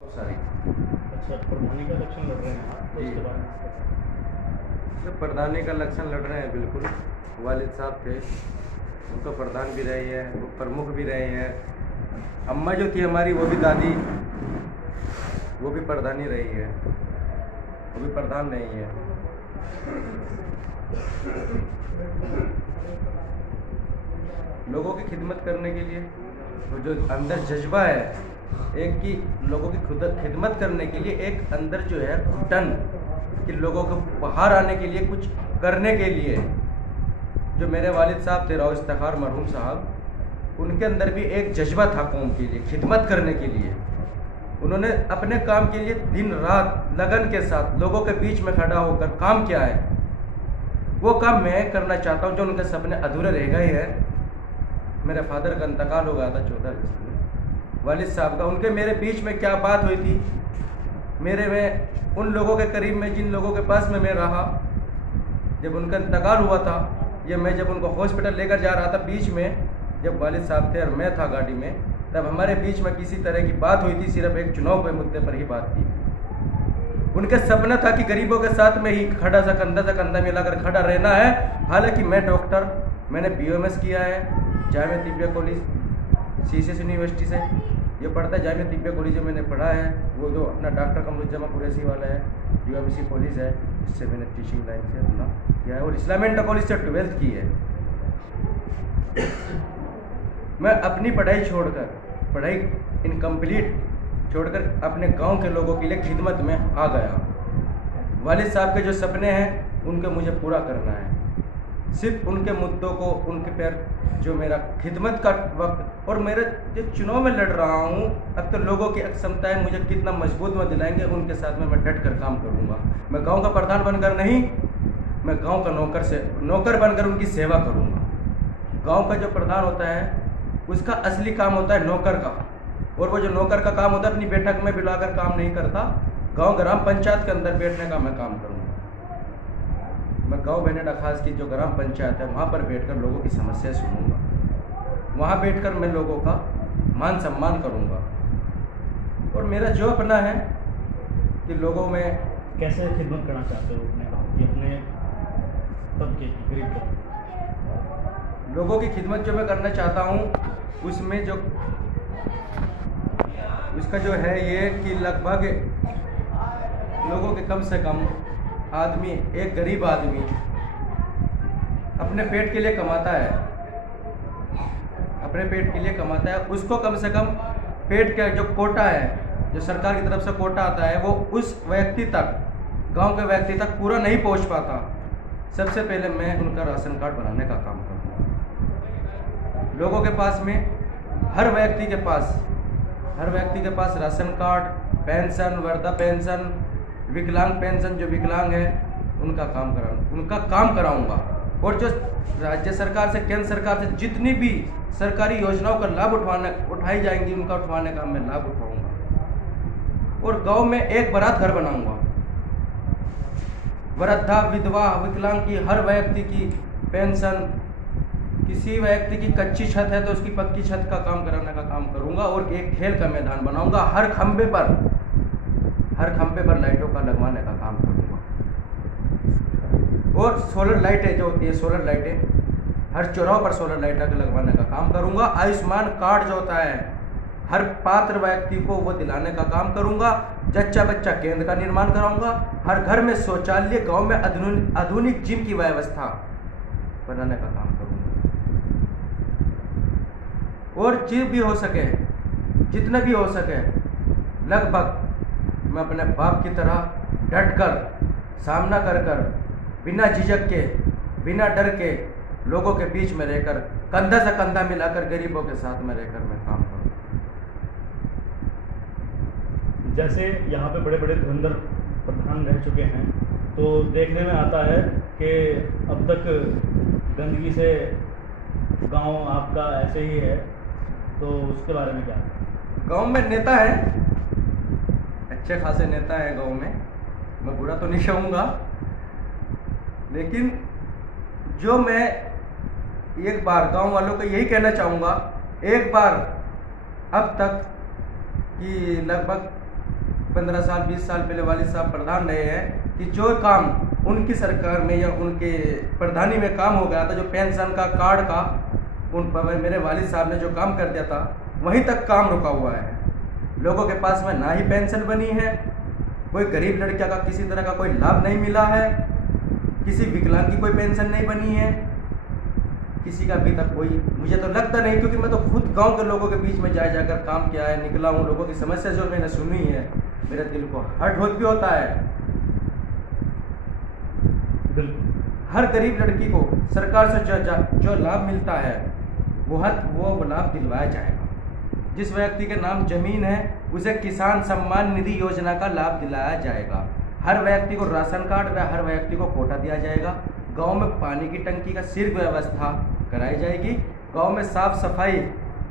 सारी। अच्छा, प्रधानी का इलेक्शन लड़ रहे हैं आप, तो जी। उसके बारे में आप बताएं। जब प्रधानी का इलेक्शन लड़ रहे हैं, बिल्कुल वालिद साहब थे, वो तो प्रधान भी रहे हैं, वो प्रमुख भी रहे हैं। अम्मा जो थी हमारी, वो भी दादी, वो भी प्रधानी रही है, वो भी प्रधान नहीं है। लोगों की खिदमत करने के लिए वो जो अंदर जज्बा है, एक की लोगों की खिदमत करने के लिए एक अंदर जो है घुटन कि लोगों को बाहर आने के लिए, कुछ करने के लिए, जो मेरे वालिद साहब थे राव इफ्तिखार मरहूम साहब, उनके अंदर भी एक जज्बा था कौम के लिए, खिदमत करने के लिए। उन्होंने अपने काम के लिए दिन रात लगन के साथ लोगों के बीच में खड़ा होकर काम किया है। वो काम मैं करना चाहता हूँ जो उनके सपने अधूरे रह गए हैं। मेरे फादर का इंतकाल हो गया था 14 अगस्त में, वालिद साहब का। उनके मेरे बीच में क्या बात हुई थी, मेरे में उन लोगों के करीब में, जिन लोगों के पास में मैं रहा जब उनका इंतकाल हुआ था, ये मैं जब उनको हॉस्पिटल लेकर जा रहा था, बीच में जब वालिद साहब थे और मैं था गाड़ी में, तब हमारे बीच में किसी तरह की बात हुई थी, सिर्फ एक चुनाव के मुद्दे पर ही बात की। उनका सपना था कि गरीबों के साथ में ही खड़ा सा कंधा मिलाकर खड़ा रहना है। हालांकि मैं डॉक्टर, मैंने BOMS किया है Jamia Tibbia college CSS university से, ये पढ़ता है जामिया तिब्बिया कॉलेज में मैंने पढ़ा है। वो जो अपना डॉक्टर कमरुज्जमा कुरैशी वाला है, UMC कॉलेज है, इससे मैंने टीचिंग लाइन से अपना किया है, और इस्लामिया इंटर कॉलेज से 12th की है। मैं अपनी पढ़ाई छोड़कर, पढ़ाई इनकम्प्लीट छोड़कर अपने गांव के लोगों के लिए खिदमत में आ गया। वालिद साहब के जो सपने हैं उनके मुझे पूरा करना है। सिर्फ उनके मुद्दों को, उनके पैर, जो मेरा खिदमत का वक्त, और मेरे जो चुनाव में लड़ रहा हूँ, अब तो लोगों की क्षमताएं मुझे कितना मजबूत में दिलाएंगे, उनके साथ में मैं डट कर काम करूँगा। मैं गाँव का प्रधान बनकर नहीं, मैं गाँव का नौकर बनकर उनकी सेवा करूँगा। गाँव का जो प्रधान होता है उसका असली काम होता है नौकर का, और वो जो नौकर का काम होता है अपनी बैठक में बुलाकर काम नहीं करता, गांव ग्राम पंचायत के अंदर बैठने का मैं काम करूंगा। मैं गांव बेनेडा खास की जो ग्राम पंचायत है वहां पर बैठकर लोगों की समस्या सुनूंगा, वहां बैठकर मैं लोगों का मान सम्मान करूंगा। और मेरा जो अपना है कि लोगों में कैसे खिदमत करना चाहते हो अपने गाँव की, अपने तबके की, गरीब तबके की? लोगों की खिदमत जो मैं करना चाहता हूँ, उसमें जो उसका जो है ये कि लगभग लोगों के कम से कम आदमी, एक गरीब आदमी अपने पेट के लिए कमाता है, अपने पेट के लिए कमाता है, उसको कम से कम पेट का जो कोटा है, जो सरकार की तरफ से कोटा आता है, वो उस व्यक्ति तक, गांव के व्यक्ति तक पूरा नहीं पहुंच पाता। सबसे पहले मैं उनका राशन कार्ड बनाने का काम करूँगा। लोगों के पास में, हर व्यक्ति के पास राशन कार्ड, पेंशन, वृद्धा पेंशन, विकलांग पेंशन, जो विकलांग है उनका काम कराऊंगा। और जो राज्य सरकार से, केंद्र सरकार से जितनी भी सरकारी योजनाओं का लाभ उठाई जाएंगी, उनका उठवाने का मैं लाभ उठाऊंगा। और गांव में एक बारात घर बनाऊंगा। वृद्धा, विधवा, विकलांग की, हर व्यक्ति की पेंशन, किसी व्यक्ति की कच्ची छत है तो उसकी पक्की छत का काम कराने का काम करूंगा। और एक खेल का मैदान बनाऊंगा, हर खंबे पर लाइटों का लगवाने का काम करूंगा। और सोलर लाइटें जो होती है, सोलर लाइटें हर चौराहों पर सोलर लाइटें लगवाने का काम करूंगा। आयुष्मान कार्ड जो होता है हर पात्र व्यक्ति को वो दिलाने का काम करूंगा। जच्चा बच्चा केंद्र का निर्माण कराऊंगा। हर घर में शौचालय, गांव में आधुनिक जिम की व्यवस्था बनाने का काम करूंगा। और भी हो सके, जितना भी हो सके, लगभग मैं अपने बाप की तरह डटकर सामना कर बिना झिझक के, बिना डर के, लोगों के बीच में रहकर, कंधा से कंधा मिलाकर, गरीबों के साथ में रहकर मैं काम करूँ। जैसे यहाँ पे बड़े बड़े धुरंधर प्रधान रह चुके हैं, तो देखने में आता है कि अब तक गंदगी से गांव आपका ऐसे ही है, तो उसके बारे में क्या? गांव में नेता है, अच्छे खासे नेता है गांव में, मैं बुरा तो नहीं कहूँगा, लेकिन जो मैं एक बार गांव वालों को यही कहना चाहूँगा, एक बार अब तक कि लगभग 15 साल 20 साल पहले वालिद साहब प्रधान रहे हैं कि जो काम उनकी सरकार में या उनके प्रधानी में काम हो गया था, जो पेंशन का कार्ड का उन पर मेरे वालिद साहब ने जो काम कर दिया था, वहीं तक काम रुका हुआ है। लोगों के पास में ना ही पेंशन बनी है, कोई गरीब लड़किया का किसी तरह का कोई लाभ नहीं मिला है, किसी विकलांग की कोई पेंशन नहीं बनी है, किसी का अभी तक कोई, मुझे तो लगता नहीं, क्योंकि मैं तो खुद गांव के लोगों के बीच में जाकर काम किया है, निकला हूँ, लोगों की समस्या जो मैंने सुनी है, मेरे दिल को हर्ट भी होता है। हर गरीब लड़की को सरकार से जो लाभ मिलता है वो लाभ दिलवाया जाएगा। जिस व्यक्ति के नाम जमीन है उसे किसान सम्मान निधि योजना का लाभ दिलाया जाएगा। हर व्यक्ति को राशन कार्ड व हर व्यक्ति को कोटा दिया जाएगा। गांव में पानी की टंकी का शीघ्र व्यवस्था कराई जाएगी। गांव में साफ सफाई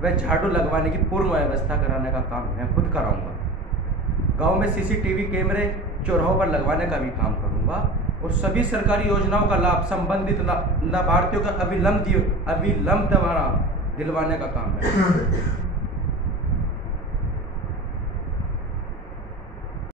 व झाड़ू लगवाने की पूर्ण व्यवस्था कराने का काम मैं खुद कराऊंगा। गांव में सीसीटीवी कैमरे चौराहों पर लगवाने का भी काम करूंगा और सभी सरकारी योजनाओं का लाभ संबंधित लाभार्थियों का अविलंब द्वारा दिलवाने का काम है।